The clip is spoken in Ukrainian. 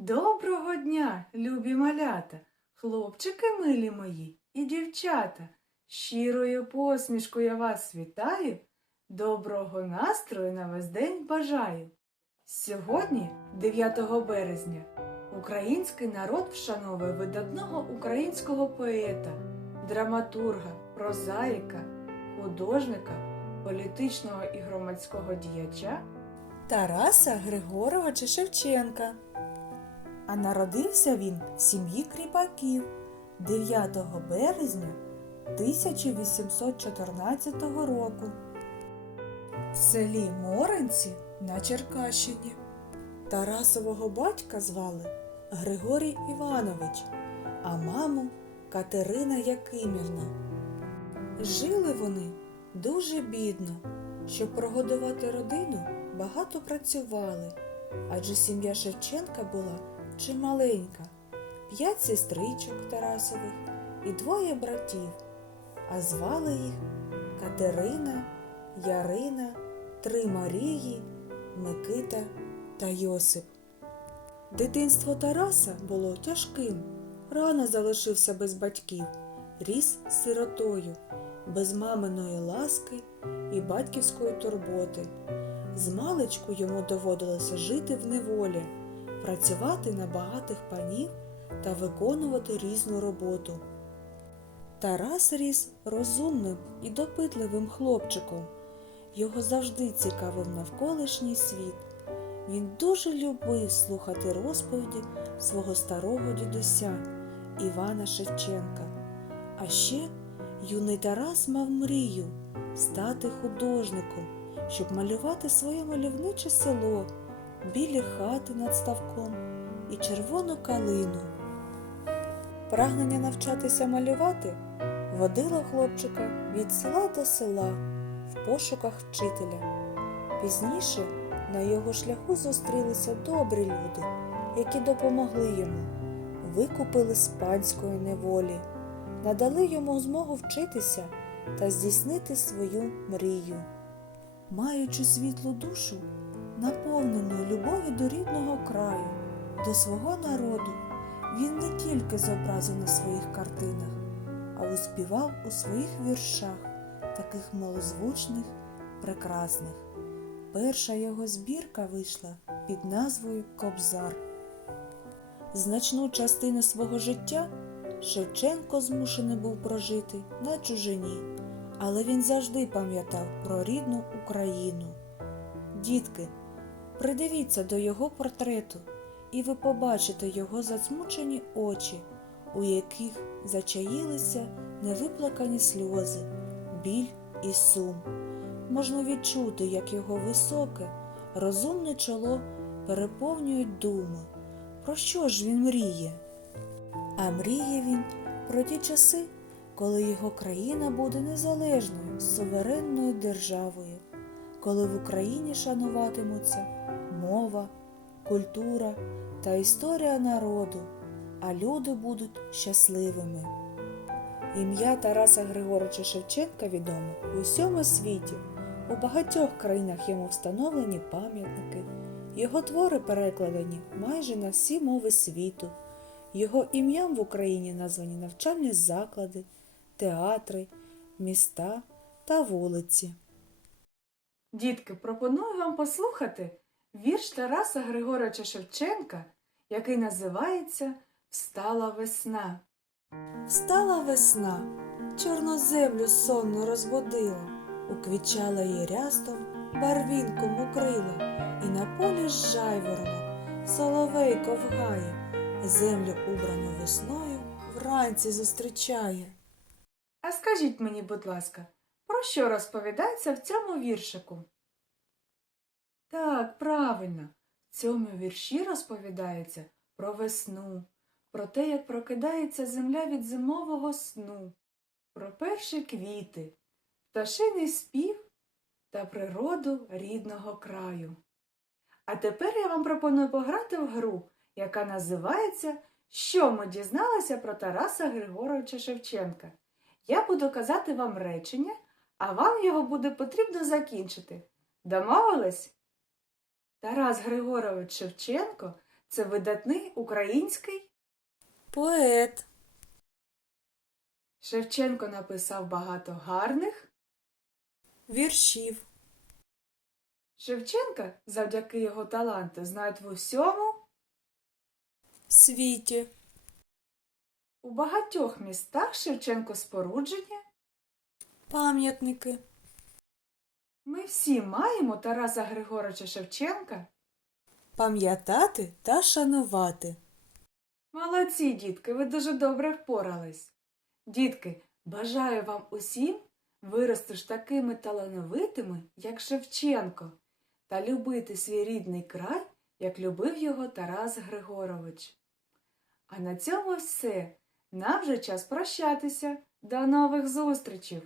Доброго дня, любі малята, хлопчики милі мої і дівчата. Щирою посмішкою я вас вітаю, доброго настрою на весь день бажаю. Сьогодні, 9 березня, український народ вшановує видатного українського поета, драматурга, прозаїка, художника, політичного і громадського діяча Тараса Григоровича Шевченка. А народився він в сім'ї кріпаків 9 березня 1814 року в селі Моренці на Черкащині. Тарасового батька звали Григорій Іванович, а маму Катерина Якимівна. Жили вони дуже бідно. Щоб прогодувати родину, багато працювали, адже сім'я Шевченка була чималенька, п'ять сестричок Тарасових і двоє братів, а звали їх Катерина, Ярина, три Марії, Микита та Йосип. Дитинство Тараса було тяжким, рано залишився без батьків, ріс сиротою, без маминої ласки і батьківської турботи. Змалечку йому доводилося жити в неволі, працювати на багатих панів та виконувати різну роботу. Тарас ріс розумним і допитливим хлопчиком. Його завжди цікавив навколишній світ. Він дуже любив слухати розповіді свого старого дідуся Івана Шевченка. А ще юний Тарас мав мрію стати художником, щоб малювати своє мальовниче село, білі хати над ставком і червону калину. Прагнення навчатися малювати водило хлопчика від села до села в пошуках вчителя. Пізніше на його шляху зустрілися добрі люди, які допомогли йому, викупили з панської неволі, надали йому змогу вчитися та здійснити свою мрію. Маючи світлу душу, наповнену любові до рідного краю, до свого народу, він не тільки зобразив на своїх картинах, а й співав у своїх віршах, таких малозвучних, прекрасних. Перша його збірка вийшла під назвою Кобзар. Значну частину свого життя Шевченко змушений був прожити на чужині, але він завжди пам'ятав про рідну Україну. Дітки, придивіться до його портрету, і ви побачите його засмучені очі, у яких зачаїлися невиплакані сльози, біль і сум. Можна відчути, як його високе, розумне чоло переповнюють думи. Про що ж він мріє? А мріє він про ті часи, коли його країна буде незалежною, суверенною державою, коли в Україні шануватимуться мова, культура та історія народу, а люди будуть щасливими. Ім'я Тараса Григоровича Шевченка відоме в усьому світі. У багатьох країнах йому встановлені пам'ятники. Його твори перекладені майже на всі мови світу. Його ім'ям в Україні названі навчальні заклади, театри, міста та вулиці. Дітки, пропоную вам послухати вірш Тараса Григоровича Шевченка, який називається Встала весна. Встала весна, чорну землю сонно розбудила, уквічала її рястом, барвінком укрила, і на полі з жайворонок соловейко в гаї, землю убрану весною вранці зустрічає. А скажіть мені, будь ласка, про що розповідається в цьому віршику? Так, правильно, в цьому вірші розповідається про весну, про те, як прокидається земля від зимового сну, про перші квіти, пташиний спів та природу рідного краю. А тепер я вам пропоную пограти в гру, яка називається Що ми дізналися про Тараса Григоровича Шевченка. Я буду казати вам речення, а вам його буде потрібно закінчити. Домовились? Тарас Григорович Шевченко це видатний український. Поет. Шевченко написав багато гарних. Віршів. Шевченка, завдяки його таланту, знають в усьому. Світі. У багатьох містах Шевченко спорудження. Пам'ятники. Ми всі маємо Тараса Григоровича Шевченка. Пам'ятати та шанувати. Молодці, дітки, ви дуже добре впорались. Дітки, бажаю вам усім вирости ж такими талановитими, як Шевченко, та любити свій рідний край, як любив його Тарас Григорович. А на цьому все. Нам вже час прощатися. До нових зустрічей!